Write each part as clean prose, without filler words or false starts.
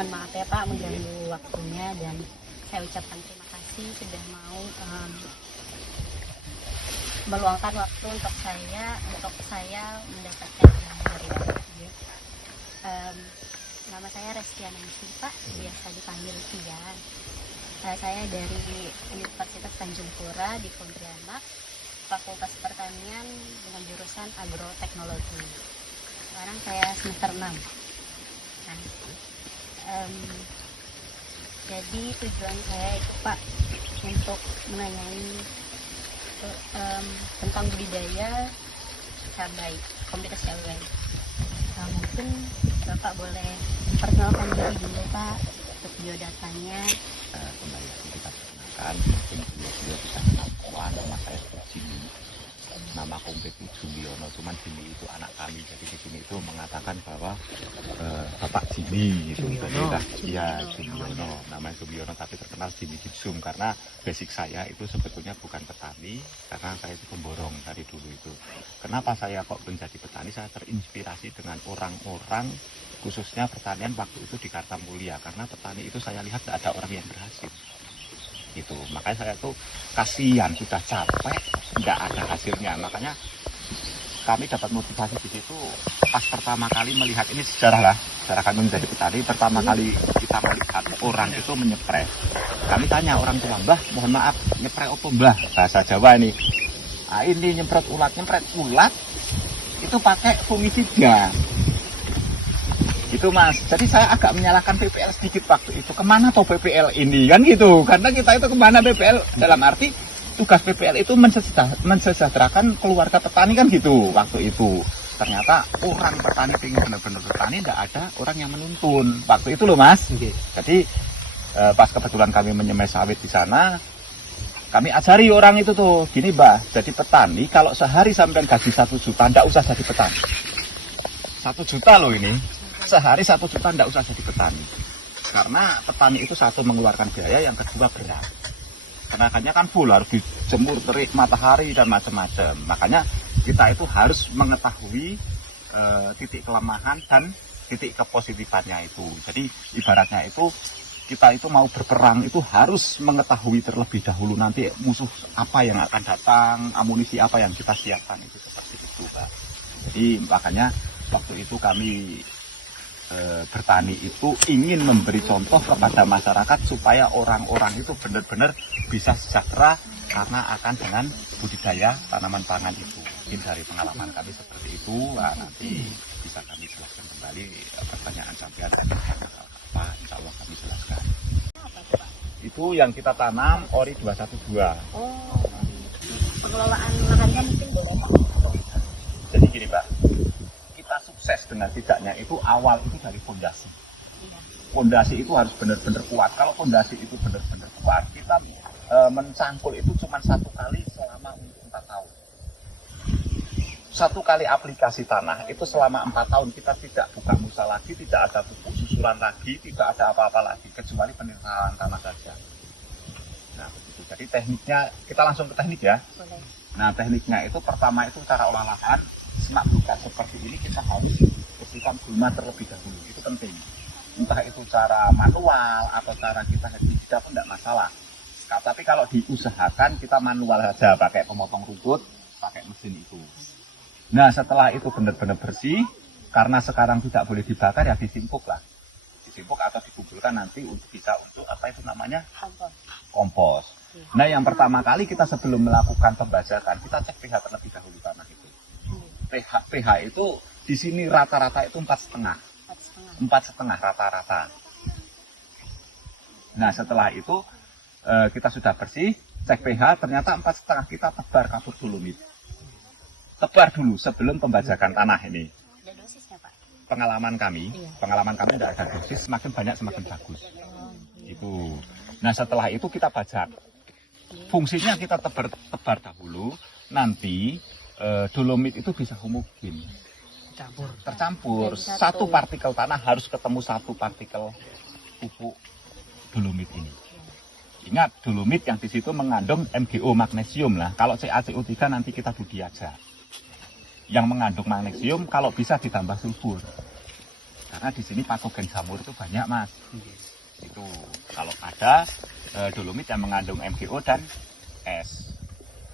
mohon maaf ya Pak mengganggu waktunya, dan saya ucapkan terima kasih sudah mau meluangkan waktu untuk saya mendapatkan ilmu dari Bapak. Nama saya Reskiana Pak, biasa dipanggil Tian. Saya dari Universitas Tanjung Pura di Pontianak, Fakultas Pertanian dengan jurusan Agroteknologi. Sekarang saya semester 6. Nah, jadi tujuan saya itu Pak untuk menanyai tentang budidaya cabai, komoditas cabai. Mungkin Bapak boleh perkenalkan diri dulu Pak, untuk biodatanya. Kembali lagi kita perkenalkan, mungkin beliau bisa mengakuan nama saya Jimmy. Nama kompeti Juliono, cuman Jimmy itu anak kami, jadi di sini itu mengatakan bahwa Bapak Jimmy itu ya Juliono, namanya Juliono, tapi terkenal Jimmy Gipsum karena basic saya itu sebetulnya bukan petani, karena saya itu pemborong dari dulu itu. Kenapa saya kok menjadi petani? Saya terinspirasi dengan orang-orang khususnya pertanian waktu itu di Kartamulia, karena petani itu saya lihat tidak ada orang yang berhasil. Itu makanya saya tuh kasihan, sudah capek nggak ada hasilnya. Makanya kami dapat motivasi di situ pas pertama kali melihat, ini sejarah kami menjadi petani. Pertama kali kita melihat orang itu menyepray, kami tanya orang tua, Mbah mohon maaf nyepray apa Mbah, bahasa Jawa ini. Nah, ini nyemprot ulat itu pakai fungisida itu Mas. Jadi saya agak menyalahkan PPL sedikit waktu itu. Kemana toh PPL ini kan gitu? Karena kita itu kemana PPL, dalam arti tugas PPL itu mensejahterakan keluarga petani kan gitu waktu itu. Ternyata orang petani pengen benar-benar petani, tidak ada orang yang menuntun waktu itu loh Mas. Jadi pas kebetulan kami menyemai sawit di sana, kami ajari orang itu tuh, gini Mbah, jadi petani kalau sehari sampai gaji 1 juta, tidak usah jadi petani. 1 juta loh ini. Sehari 1 juta tidak usah jadi petani, karena petani itu satu mengeluarkan biaya, yang kedua berat, tenaganya kan full, harus dijemur terik matahari dan macam-macam. Makanya kita itu harus mengetahui titik kelemahan dan titik kepositifannya itu. Jadi ibaratnya itu kita itu mau berperang itu harus mengetahui terlebih dahulu nanti musuh apa yang akan datang, amunisi apa yang kita siapkan, itu seperti itu Pak. Jadi makanya waktu itu kami bertani itu ingin memberi contoh kepada masyarakat supaya orang-orang itu benar-benar bisa sejahtera karena akan dengan budidaya tanaman pangan itu. Mungkin dari pengalaman kami seperti itu. Nah, nanti bisa kami jelaskan kembali pertanyaan sampean apa, insya Allah kami jelaskan. Itu yang kita tanam Ori 212. Oh, pengelolaan lahannya mungkin boleh Pak. Jadi gini Pak, sukses dengan tidaknya itu awal itu dari fondasi. Fondasi itu harus benar-benar kuat. Kalau fondasi itu benar-benar kuat, kita mencangkul itu cuma 1 kali selama 4 tahun. 1 kali aplikasi tanah itu selama 4 tahun kita tidak buka musa lagi, tidak ada pupuk susuran lagi, tidak ada apa-apa lagi kecuali penirsalan tanah saja. Nah begitu. Jadi tekniknya, kita langsung ke teknik ya. Boleh. Nah tekniknya itu pertama itu cara olah lahan. Semak buka seperti ini kita harus bersihkan gulma terlebih dahulu, itu penting. Entah itu cara manual atau cara kita herbisida pun tidak masalah. Tapi kalau diusahakan kita manual saja, pakai pemotong rumput, pakai mesin itu. Nah setelah itu benar-benar bersih, karena sekarang tidak boleh dibakar ya disimpuk lah. Disimpuk atau dikumpulkan nanti bisa untuk apa itu namanya? Kompos. Nah yang pertama kali kita sebelum melakukan pembajakan, kita cek pH terlebih dahulu tanah itu. pH itu di sini rata-rata itu 4,5. 4,5 rata-rata. Nah setelah itu kita sudah bersih, cek pH, ternyata 4,5, kita tebar kapur dolomit. Tebar dulu sebelum pembajakan tanah ini. Ada dosisnya Pak? Pengalaman kami tidak ada dosis, semakin banyak semakin bagus. Itu. Nah setelah itu kita bajak. Fungsinya kita tebar dahulu, nanti dolomit itu bisa homogen, tercampur. 1 partikel tanah harus ketemu 1 partikel pupuk dolomit ini. Ingat, dolomit yang di situ mengandung MgO magnesium lah. Kalau CaCO3 nanti kita budi aja. Yang mengandung magnesium kalau bisa ditambah sulfur. Karena di sini patogen jamur itu banyak, Mas. Itu kalau ada dolomit yang mengandung MgO dan es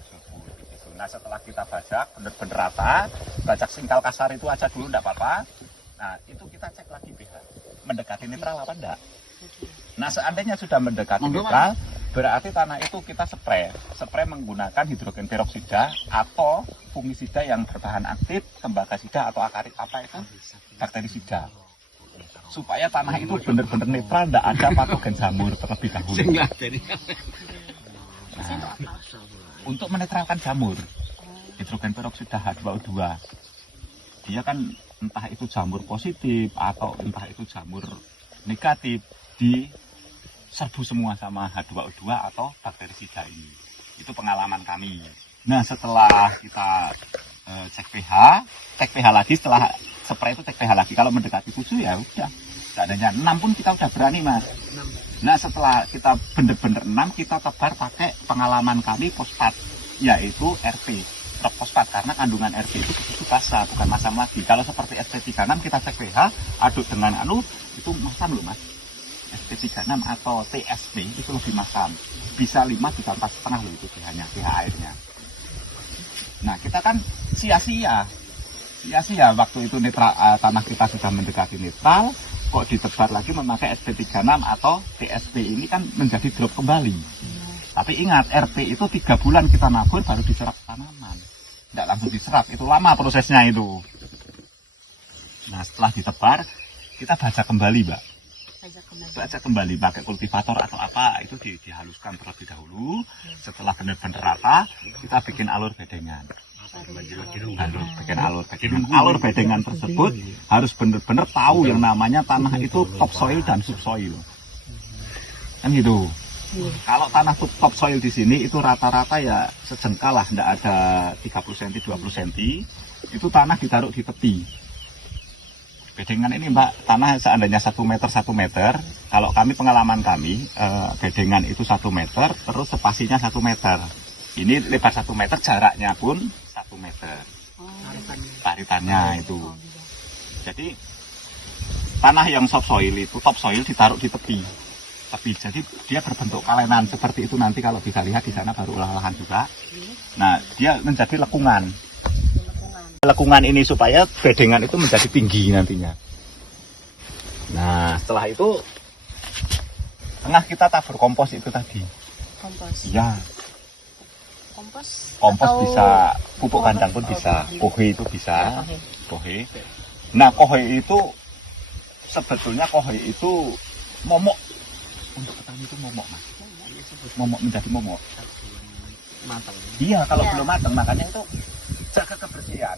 subur gitu. Nah setelah kita bajak bener-bener rata, bajak singkal kasar itu aja dulu enggak apa-apa. Nah itu kita cek lagi pH mendekati netral apa enggak. Nah seandainya sudah mendekati netral, berarti tanah itu kita spray menggunakan hidrogen peroksida atau fungisida yang berbahan aktif, tembagasida atau akarit apa itu, bakterisida, supaya tanah itu benar-benar netral, tidak ada patogen jamur terlebih dahulu. Nah, untuk menetralkan jamur, hidrogen peroksida H2O2, dia kan entah itu jamur positif atau entah itu jamur negatif, diserbu semua sama H2O2 atau bakterisida ini. Itu pengalaman kami. Nah setelah kita cek pH lagi, setelah spray itu cek pH lagi. Kalau mendekati 7 ya udah, seadanya 6 pun kita udah berani, Mas. Nah setelah kita bener-bener 6, kita tebar pakai pengalaman kami fosfat, yaitu RP, fosfat, karena kandungan RP itu basah, bukan masam lagi. Kalau seperti SP36 kita cek pH, aduk dengan itu masam loh, Mas. SP36 atau TSP itu lebih masam, bisa 5 bisa 4,5 loh itu pH airnya. Nah kita kan sia-sia waktu itu netral, tanah kita sudah mendekati netral, kok ditebar lagi memakai SP36 atau TSP ini kan menjadi drop kembali. Tapi ingat, RP itu 3 bulan kita nabur baru diserap tanaman, tidak langsung diserap, itu lama prosesnya itu. Nah setelah ditebar kita baca kembali, Mbak, baca kembali pakai kultivator atau apa, itu dihaluskan terlebih dahulu. Setelah benar-benar rata, kita bikin alur bedengan. Alur bedengan tersebut harus benar-benar tahu yang namanya tanah itu topsoil dan subsoil, kan gitu. Kalau tanah topsoil di sini itu rata-rata ya sejengkal lah, tidak ada 30 cm 20 cm. Itu tanah ditaruh di tepi. Bedengan ini, Mbak, tanah seandainya 1 meter 1 meter. Kalau kami bedengan itu 1 meter, terus spasinya 1 meter. Ini lebar 1 meter, jaraknya pun 1 meter. Paritannya itu. Jadi tanah yang topsoil ditaruh di tepi. Jadi dia berbentuk kalenan seperti itu. Nanti kalau bisa lihat di sana baru olahan juga. Nah dia menjadi lekungan. Lekungan ini supaya bedengan itu menjadi tinggi nantinya. Nah setelah itu tengah kita tabur kompos itu tadi. Kompos. Iya. Kompos atau bisa, pupuk kandang pun bisa, kohe itu bisa. Kohe. Nah kohe itu sebetulnya momok. Untuk petani itu momok, Mas. Momok menjadi momok. Matang. Iya, kalau belum matang, makanya itu jaga kebersihan.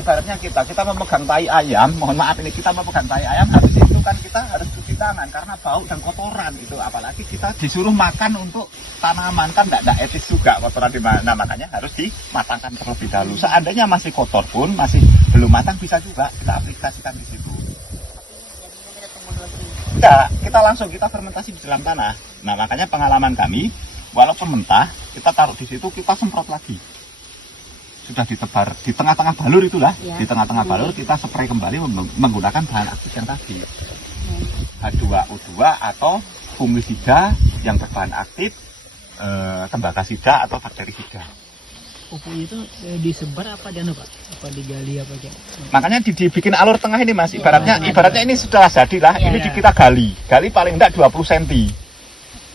Ibaratnya kita memegang tai ayam, mohon maaf ini kita memegang tai ayam, habis itu kan kita harus cuci tangan karena bau dan kotoran itu. Apalagi kita disuruh makan untuk tanaman, kan tidak etis juga kotoran di mana. Makanya harus dimatangkan terlebih dahulu. Seandainya masih kotor pun, masih belum matang, bisa juga kita aplikasikan di situ. Enggak, kita fermentasi di dalam tanah. Nah makanya pengalaman kami, walaupun mentah, kita taruh di situ, kita semprot lagi. Sudah ditebar di tengah-tengah balur itulah, ya. Di tengah-tengah balur kita spray kembali menggunakan bahan aktif yang tadi, H2O2 atau fungisida yang berbahan aktif, tembagasida atau bakterisida. Pupuk itu disebar apa jangan Pak? Apa digali apa aja? Makanya dibikin alur tengah ini, Mas. Ibaratnya ini sudah jadi lah. Ini kita gali paling enggak 20 cm.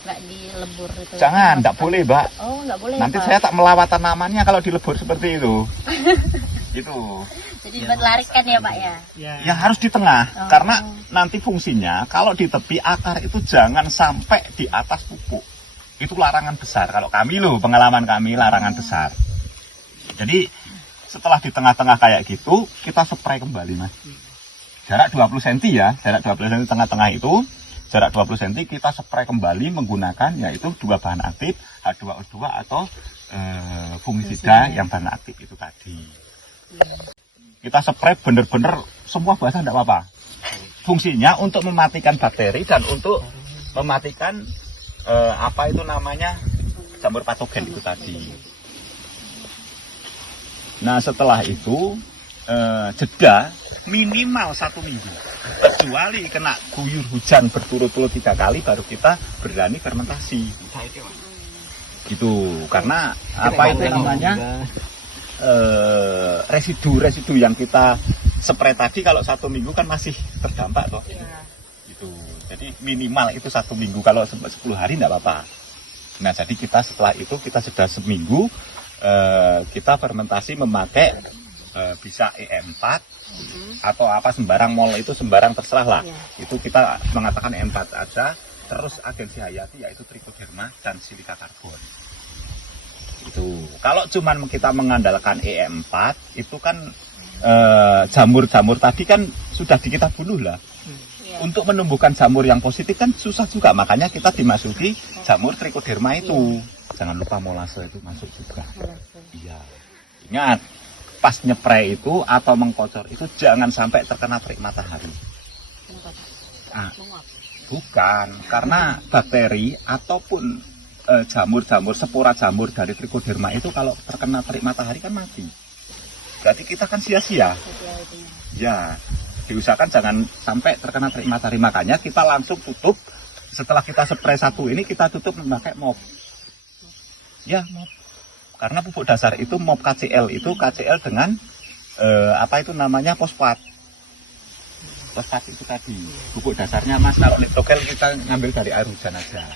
Enggak dilebur itu. Jangan, enggak boleh, Mbak. Oh, enggak boleh. Nanti saya tak melawat tanamannya kalau dilebur seperti itu. Itu. Jadi buat lariskan ya, Pak ya. Ya harus di tengah, karena nanti fungsinya kalau di tepi akar itu jangan sampai di atas pupuk. Itu larangan besar. Kalau kami pengalaman kami larangan besar. Jadi setelah di tengah-tengah kayak gitu, kita spray kembali, Mas. Jarak 20 cm ya, jarak 20 cm tengah-tengah itu, jarak 20 cm kita spray kembali menggunakan yaitu 2 bahan aktif, H2O2 atau fungisida yang bahan aktif itu tadi. Kita spray bener-bener semua basah enggak apa-apa. Fungsinya untuk mematikan bakteri dan untuk mematikan jamur patogen itu tadi. Nah setelah itu jeda minimal 1 minggu. Kecuali kena guyur hujan berturut-turut 3 kali baru kita berani fermentasi. Gitu. Karena apa itu namanya residu yang kita spray tadi kalau 1 minggu kan masih terdampak toh. Gitu. Jadi minimal itu 1 minggu, kalau 10 hari enggak apa-apa. Nah, jadi kita setelah itu kita sudah seminggu kita fermentasi memakai bisa E4 atau apa sembarang mol itu sembarang terserah lah. Itu kita mengatakan E4 aja. Terus agensi hayati yaitu trichoderma dan silika karbon. Itu. Kalau cuman kita mengandalkan E4 itu kan jamur-jamur tadi kan sudah kita bunuh lah. Untuk menumbuhkan jamur yang positif kan susah juga, makanya kita dimasuki jamur trichoderma itu. Jangan lupa molase itu masuk juga. Iya. Ingat, pas nyepray itu atau mengkocor itu jangan sampai terkena terik matahari. Bukan, karena bakteri ataupun jamur-jamur, spora jamur dari trichoderma itu kalau terkena terik matahari kan mati. Jadi kita kan sia-sia. Ya. Diusahakan jangan sampai terkena terik matahari, makanya kita langsung tutup. Setelah kita spray 1 ini kita tutup memakai mop. Ya, mop. Karena pupuk dasar itu mop KCl itu KCl dengan apa itu namanya fosfat. Fosfat itu tadi. Pupuk dasarnya Mas, kalau nitrogen kita ngambil dari air hujan aja.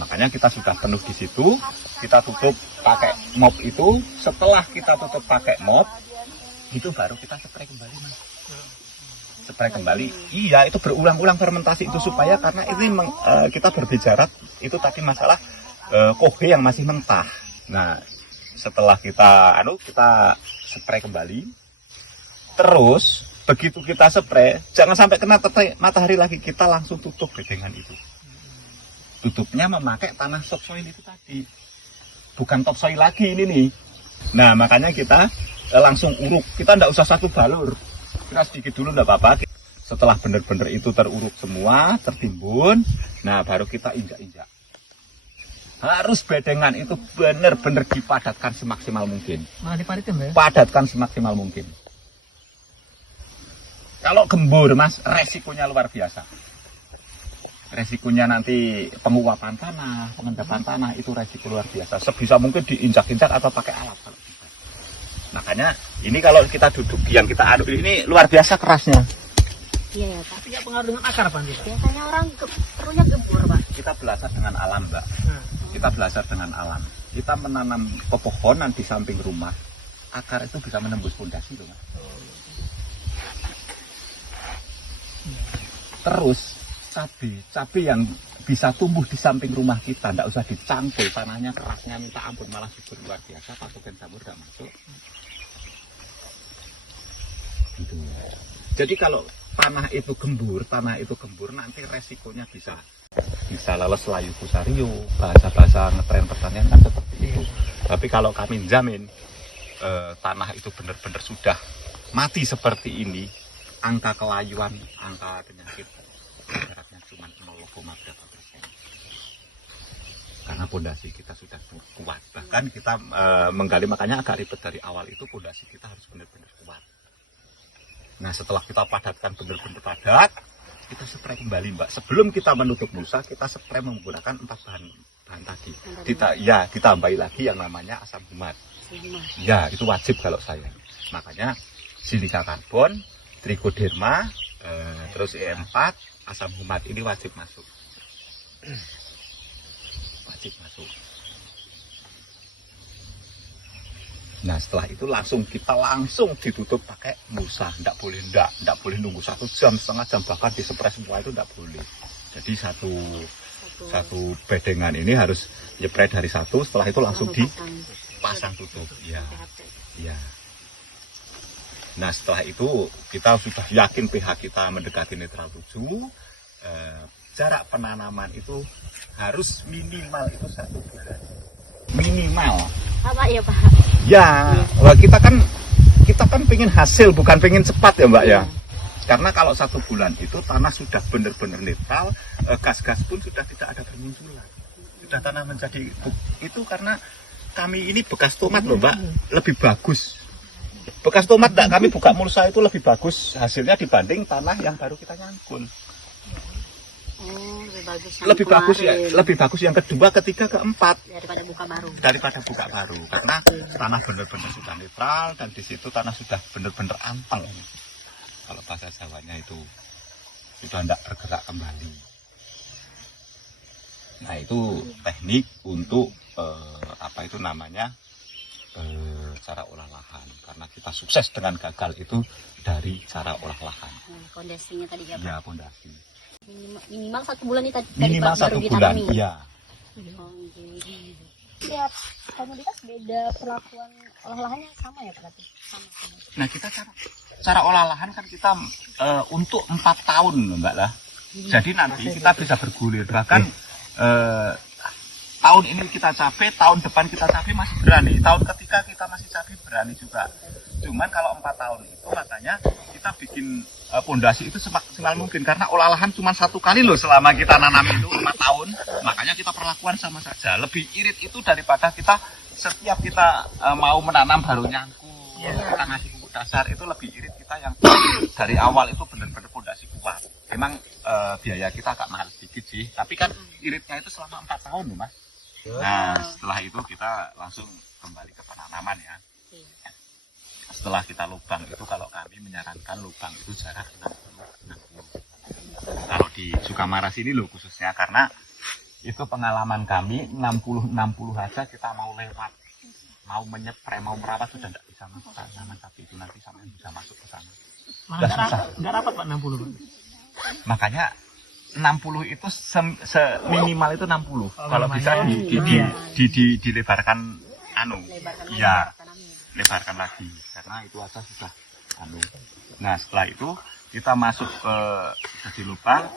Makanya kita sudah penuh di situ, kita tutup pakai mop itu. Setelah kita tutup pakai mop, itu baru kita spray kembali, Mas. Spray kembali, iya itu berulang-ulang fermentasi itu supaya karena ini kita berbicara itu tadi masalah kohe yang masih mentah. Nah setelah kita spray kembali, terus begitu kita spray jangan sampai kena matahari lagi, kita langsung tutup bedengan itu. Tutupnya memakai tanah topsoil itu tadi, bukan topsoil lagi ini nih. Nah makanya kita langsung uruk, kita ndak usah 1 balur. Kita sedikit dulu enggak apa-apa. Setelah benar-benar itu teruruk semua, tertimbun, nah baru kita injak-injak. Harus bedengan itu benar-benar dipadatkan semaksimal mungkin. Padatkan semaksimal mungkin. Kalau gembur, Mas, resikonya luar biasa. Resikonya nanti penguapan tanah, pengendapan tanah itu resiko luar biasa. Sebisa mungkin diinjak-injak atau pakai alat. Makanya ini kalau kita duduk yang kita aduk ini luar biasa kerasnya. Iya ya Pak. Tapi nggak pengaruh dengan akar Pak? Biasanya orang perlunya gembur Pak. Kita belajar dengan alam, Mbak. Kita belajar dengan alam. Kita menanam pepohonan di samping rumah, akar itu bisa menembus fondasi loh, Mas. Terus cabai yang bisa tumbuh di samping rumah kita, tidak usah dicangkul, tanahnya kerasnya minta ampun, malah subur luar biasa, patogen jamur tidak masuk. Gitu. Jadi kalau tanah itu gembur nanti resikonya bisa lolos layu fusario, bahasa-bahasa ngetren pertanian kan seperti itu. Tapi kalau kami jamin tanah itu benar-benar sudah mati seperti ini, angka kelayuan, angka penyakit ibaratnya cuma 0,berapa persen. Karena pondasi kita sudah kuat. Bahkan kita menggali, makanya agak ribet dari awal itu, pondasi kita harus benar-benar kuat. Nah setelah kita padatkan benar-benar padat, kita spray kembali, Mbak. Sebelum kita menutup busa, kita spray menggunakan 4 bahan tadi. Ditambahi lagi yang namanya asam humat. Ya itu wajib kalau saya. Makanya silika karbon, trichoderma, terus E4, asam humat ini wajib masuk. Wajib masuk. Nah setelah itu kita langsung ditutup pakai musa. Nggak boleh nunggu 1 jam, setengah jam, bahkan dispray semua itu nggak boleh. Jadi satu bedengan ini harus nyepray dari 1, setelah itu langsung dipasang tutup. Ya. Nah setelah itu kita sudah yakin pH kita mendekati netral 7, jarak penanaman itu harus minimal itu 1 bulan. Minimal. Apa ya Pak? Ya, kita kan pengen hasil, bukan pengen cepat ya Mbak ya. Karena kalau 1 bulan itu tanah sudah benar-benar netral, gas-gas pun sudah tidak ada bermunculan. Sudah tanah menjadi itu, karena kami ini bekas tomat loh Mbak, lebih bagus. Bekas tomat enggak, kami buka mulsa itu lebih bagus hasilnya dibanding tanah yang baru kita nyangkul. Lebih bagus yang Lebih bagus ya, kemarin lebih bagus yang kedua, ketiga, keempat daripada buka baru. karena tanah benar-benar sudah netral dan di situ tanah sudah benar-benar anteng. Kalau bahasa Jawanya itu sudah tidak bergerak kembali. Nah itu teknik untuk apa itu namanya cara olah lahan, karena kita sukses dengan gagal itu dari cara olah lahan. Fondasinya tadi ya, Pak? Ya, pondasi. Minimal 1 bulan nih tadi Minimal baru 1 bulan, ditanami. iya. Tiap komoditas beda perlakuan olah lahannya sama ya Pak? Sama. Nah kita cara olah lahan kan kita untuk 4 tahun Mbak lah. Jadi nanti kita bisa bergulir, bahkan tahun ini kita capai, tahun depan kita capai masih berani, tahun ketiga kita masih capai berani juga. Cuman kalau 4 tahun itu makanya kita bikin pondasi itu semaksimal mungkin, karena olah lahan cuma 1 kali loh selama kita nanam itu 4 tahun. Makanya kita perlakuan sama saja. Lebih irit itu daripada kita setiap kita mau menanam baru nyangkul, kita ngasih pupuk dasar, itu lebih irit kita yang dari awal itu benar-benar pondasi kuat. Memang biaya kita agak mahal sedikit sih, tapi kan iritnya itu selama 4 tahun loh Mas. Nah setelah itu kita langsung kembali ke penanaman ya. Setelah kita lubang itu, kalau kami menyarankan lubang itu jarak 60. Kalau di Sukamara sini loh khususnya, karena itu pengalaman kami 60 aja kita mau lewat, mau menyepre, mau merawat sudah tidak bisa masuk tanaman sapi itu, nanti sampai bisa masuk ke sana. Nggak rapat Pak 60 Pak. Makanya 60 itu seminimal itu 60. Kalau bisa dilebarkan lebarkan lagi, karena itu aja sudah Nah setelah itu kita masuk ke jadi lubang.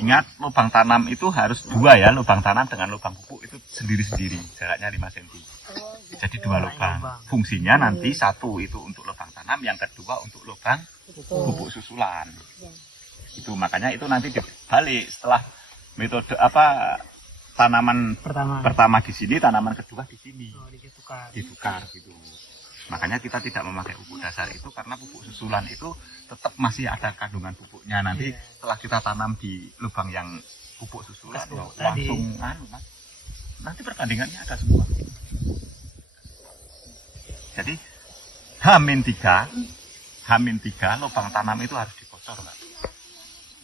Ingat, lubang tanam itu harus 2 ya, lubang tanam dengan lubang pupuk itu sendiri-sendiri, jaraknya 5 cm. Jadi 2 lubang. Fungsinya nanti 1 itu untuk lubang tanam, yang kedua untuk lubang pupuk susulan. Itu makanya itu nanti dibalik setelah metode tanaman pertama di sini, tanaman kedua di sini. Ditukar gitu. Makanya kita tidak memakai pupuk dasar itu, karena pupuk susulan itu tetap masih ada kandungan pupuknya. Nanti setelah kita tanam di lubang yang pupuk susulan langsung Mas. Nanti perbandingannya ada semua. Jadi H-3 lubang tanam itu harus dibocor Mbak.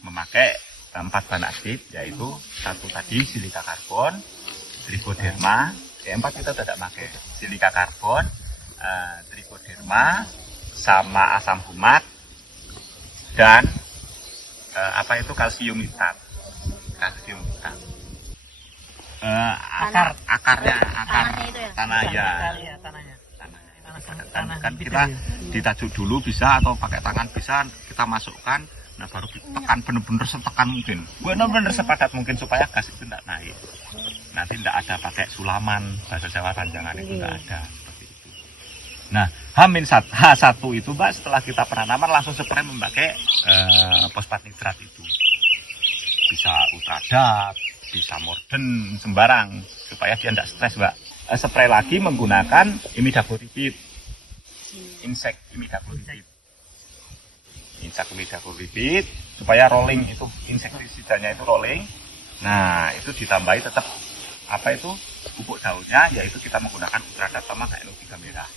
Memakai 4 bahan aktif, yaitu 1 tadi silika karbon, trichoderma, 4 kita tidak pakai silika karbon, trichoderma, sama asam humat, dan kalsium nitrat. Akarnya itu ya? tanah ya. Kan kita tajuk dulu bisa, atau pakai tangan bisa, kita masukkan. Nah baru ditekan benar-benar setekan mungkin, benar-benar sepadat mungkin, supaya gas itu tidak naik. Nanti tidak ada pakai sulaman, bahasa Jawa ranjangan itu tidak ada. Nah, H1 itu Mbak, setelah kita penanaman langsung spray memakai fosfat nitrat itu. Bisa ultradat, bisa morden, sembarang, supaya dia tidak stres Mbak. Spray lagi menggunakan imidacloprid, insek imidacloprid, supaya rolling itu, insektisidanya itu rolling. Nah, itu ditambahi tetap pupuk daunnya, yaitu kita menggunakan ultradat sama NO3 merah.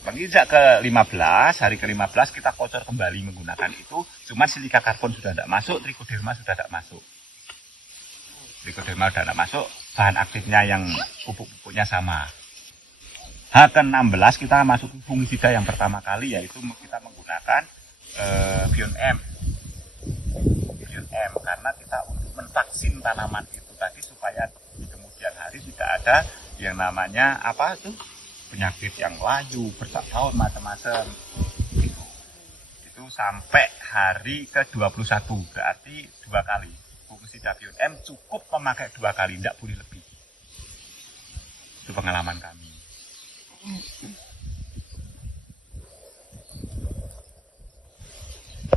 Menginjak ke 15, hari ke-15 kita kocor kembali menggunakan itu. Cuman silika karbon sudah tidak masuk, trichoderma sudah tidak masuk. Bahan aktifnya yang pupuk-pupuknya sama. H-16 kita masuk fungisida yang pertama kali, yaitu kita menggunakan Bion M, karena kita untuk menvaksin tanaman itu tadi, supaya di kemudian hari tidak ada yang namanya penyakit yang layu, bersak tahun, macam-macam. Itu sampai hari ke-21, berarti 2 kali. Fungisida Bion M cukup memakai 2 kali, tidak boleh lebih. Itu pengalaman kami.